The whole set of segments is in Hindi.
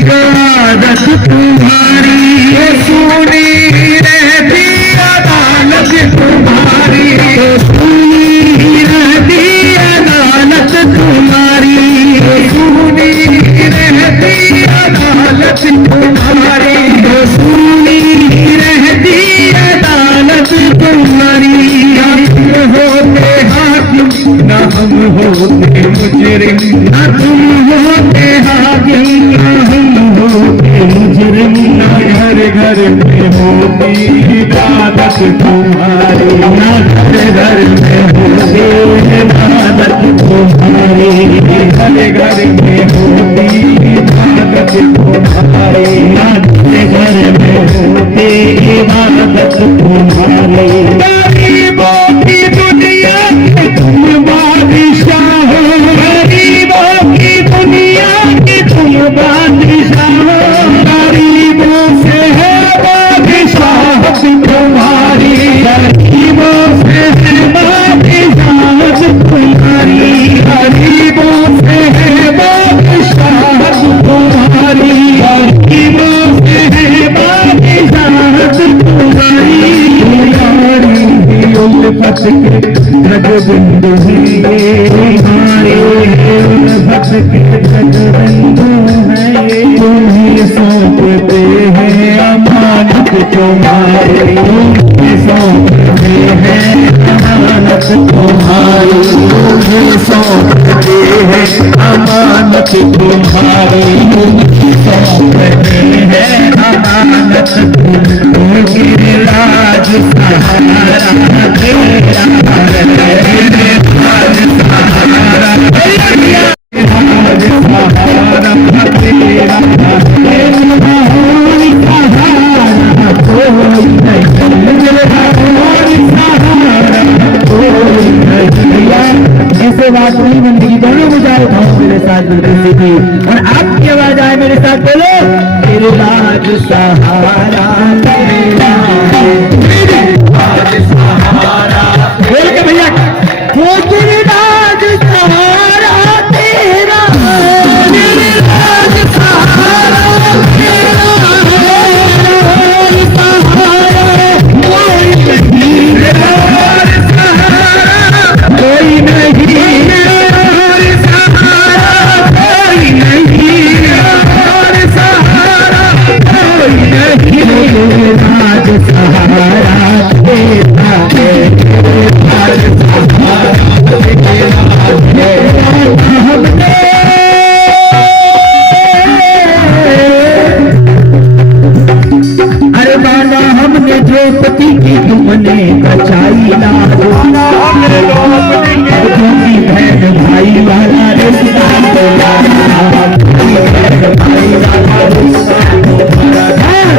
जो आदत तुम्हारी, सुनी रहती अदालत तुम्हारी, सुनी रहती अदालत तुम्हारी, सुनी रहती अदालत तुम्हारी, सुनी रहती अदालत तुम्हारी। तुम होते हाकिम न हम होते मुजरिम, न तुम होते हाकिम न हम होते मुजरिम, न घर घर में होती इबादत तुम्हारी, न घर घर में होती इबादत तुम्हारी, घर घर में होती इबादत तुम्हारी, न घर में होती इबादत तुम्हारी। गरीबों की दुनिया की तुम बादशाह हो, गरीबों की दुनिया की तुम बादशाह हो, गरीबों से है बादशाहत तुम्हारी, गरीबों से है बादशाहत तुम्हारी, गरीबों से है बादशाहत तुम्हारी, गरीबों से है बादशाहत तुम्हारी। उल्फत के रजबिंदु हैं तुम्हारे, उल्फत के रजबिंदु हैं, तुम्हें सौंपते हैं अमानत तुम्हारी, तुम्हें सौंपते हैं अमानत तुम्हारी, तुम्हें सौंपते हैं अमानत तुम्हारी, तुम्हें सौंपते हैं अमानत तुम्हारी। राज सहारा तेरा, राज सहारा तेरा, राज सहारा तेरा, हमारी सहारा कोई नहीं, हमारी सहारा कोई नहीं। ऐसे बात नहीं बंदी, दोनों मुझे उठाओ मेरे साथ बिल्कुल सीधी, और आपकी आवाज आए मेरे साथ, बोलो तेरे राज सहारा तेरा, राज सहारा बोल के भैया, वो तेरे राज सहारा तेरा, तेरे राज सहारा तेरा, राज सहारा कोई नहीं, राज सहारा कोई नहीं, राज सहारा कोई नहीं, राज सहारा कोई नहीं, राज सहारा तेरा है, राज सहारा तेरा है। हमने अरे माना हमने द्रौपदी की तुमने बचाई लाज, क्योंकि बहन भाई वाला रिश्ता भाई वाला रिश्ता,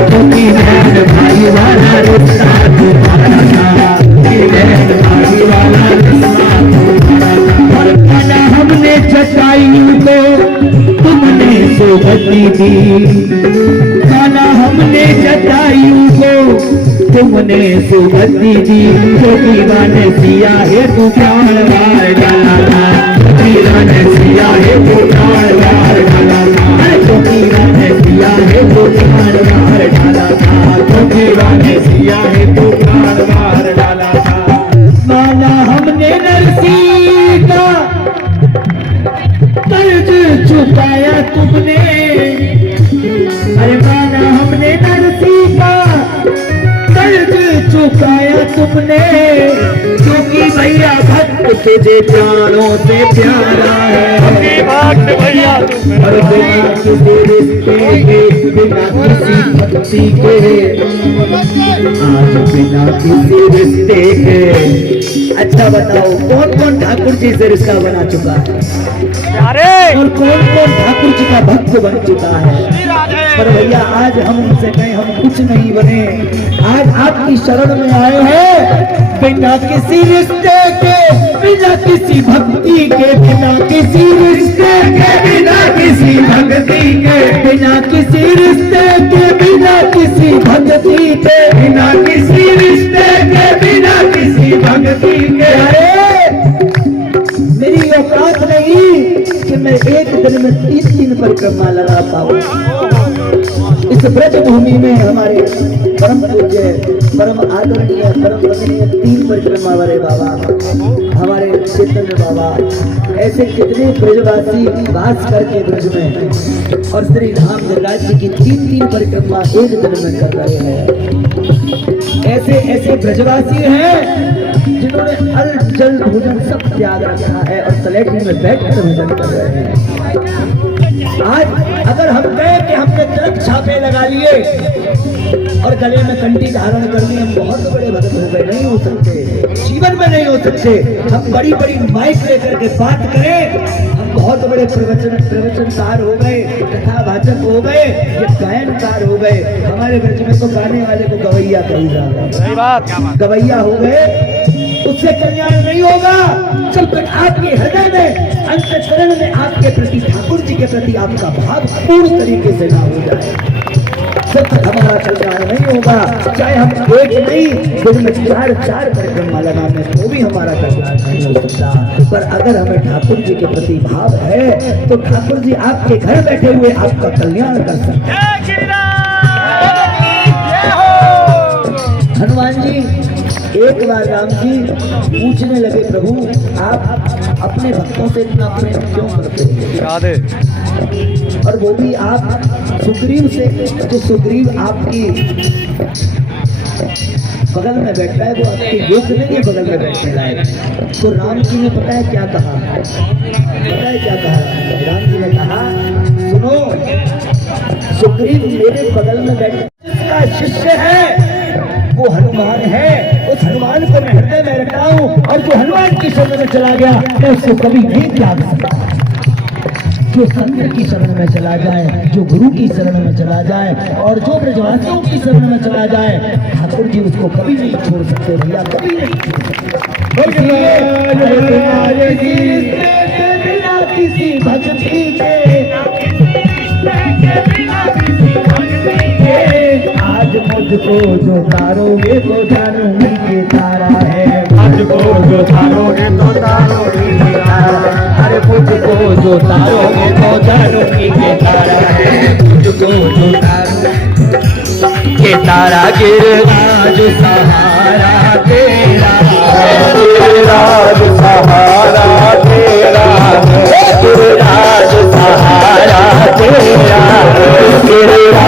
क्योंकि बहन भाई वाला रिश्ता तुम्हारा, बहन भाई वाला रिश्ता तुम्हारा। और माना हमने जटायु को तुमने सुगति दी, माना हमने जटायु को तुमने सुगति दी, जो दीवाने सिया है तू प्राण वार डाला था, दीवाने सिया है तू प्राण वार डाला था, जो दीवाने सिया है तू प्राण वार डाला था, जो दीवाने सिया है तू प्राण वार डाला था। माना हमने नरसी का कर्ज चुकाया तुमने, अरे माना हमने नरसी का कर्ज चुकाया तुमने, क्योंकि भैया भक्त तुझे प्राणों से प्यारा है, भक्त भैया और बिना किसी रिश्ते के, बिना किसी भक्ति के, आज बिना किसी रिश्ते के। अच्छा बताओ कौन कौन ठाकुर जी से रिश्ता बना चुका है, और कौन कौन ठाकुर जी का भक्त बन चुका है। पर भैया आज हम उनसे कहें हम कुछ नहीं बने, आज आपकी शरण में आए हैं, बिना किसी रिश्ते के, बिना किसी भक्ति के, बिना किसी रिश्ते के, बिना किसी भक्ति के, बिना किसी रिश्ते के, बिना किसी भक्ति के, बिना किसी रिश्ते के, बिना किसी भक्ति के। अरे मेरी औकात नहीं कि मैं एक दिन में 3 परिक्रमा लगा पाऊं। इस ब्रज भूमि में हमारे परम पूज्य, परम आदरणीय, परम वंदनीय 3 परिक्रमा वाले बाबा, हमारे चैतन्य बाबा, ऐसे कितने ब्रजवासी वास करके ब्रज में और श्री धाम राज्य की 3 परिक्रमा एक दिन में कर रहे हैं। ऐसे ऐसे ब्रजवासी हैं जिन्होंने अल जल भोजन सब त्याग रखा है और तलेटी में बैठकर भोजन कर रहे हैं। आज अगर हम कहें कि हमने तिलक छापे लगा लिए और गले में कंठी धारण कर ली, हम बहुत बड़े भक्त हो गए, नहीं हो सकते, जीवन में नहीं हो सकते। हम बड़ी बड़ी माइक लेकर के बात करें, हम बहुत बड़े प्रवचनकार हो गए, कथा वाचक हो गए, ये गायनकार हो गए। हमारे ब्रज में तो गाने वाले को गवैया कही जा रहा है, गवैया हो गए, उससे कल्याण नहीं होगा। जब तक आपके हृदय में, अंतःकरण में आपके प्रति, ठाकुर जी के प्रति आपका भाव पूर्ण तरीके से ना हो जाए, जब तक हमारा कल्याण नहीं होगा। चाहे हम एक नहीं, दिन में 4 परिक्रमा लगाने तो भी हमारा कल्याण नहीं हो सकता। पर अगर हमें ठाकुर जी के प्रति भाव है तो ठाकुर जी आपके घर बैठे हुए आपका कल्याण कर सकते हैं। हनुमान जी एक बार राम जी पूछने लगे, प्रभु आप अपने भक्तों से इतना प्रेम क्यों करते हैं? और वो भी आप सुग्रीव से, जो सुग्रीव आपकी बगल में बैठा है, वो आपके योग्य नहीं है बगल में बैठने लायक। तो राम जी ने पता है क्या कहा? पता है क्या कहा? राम जी ने कहा, सुनो, सुग्रीव मेरे बगल में बैठा शिष्य है, वो हनुमान है, उस हनुमान को मैं हृदय में रखता हूं, और जो हनुमान की शरण में चला गया मैं उसको कभी नहीं त्याग सकता। जो संत की शरण में चला जाए, जो गुरु की शरण में चला जाए, और जो ब्रजवासियों की शरण में चला जाए, ठाकुर जी उसको कभी नहीं छोड़ सकते भैया, कभी नहीं छोड़ सकते। बिना किसी भक्ति के आज मुझको जो तारोगे तो जानूंगी के तारा है, मुझको जो तारोगे तो तारोगी के तारा, अरे मुझको जो तारोगे तो जानूंगी के तारा है, मुझको जो तारोगे के तारा। गिरिराज सहारा तेरा, गिरिराज सहारा तेरा, गिरिराज सहारा तेरा, गिरिराज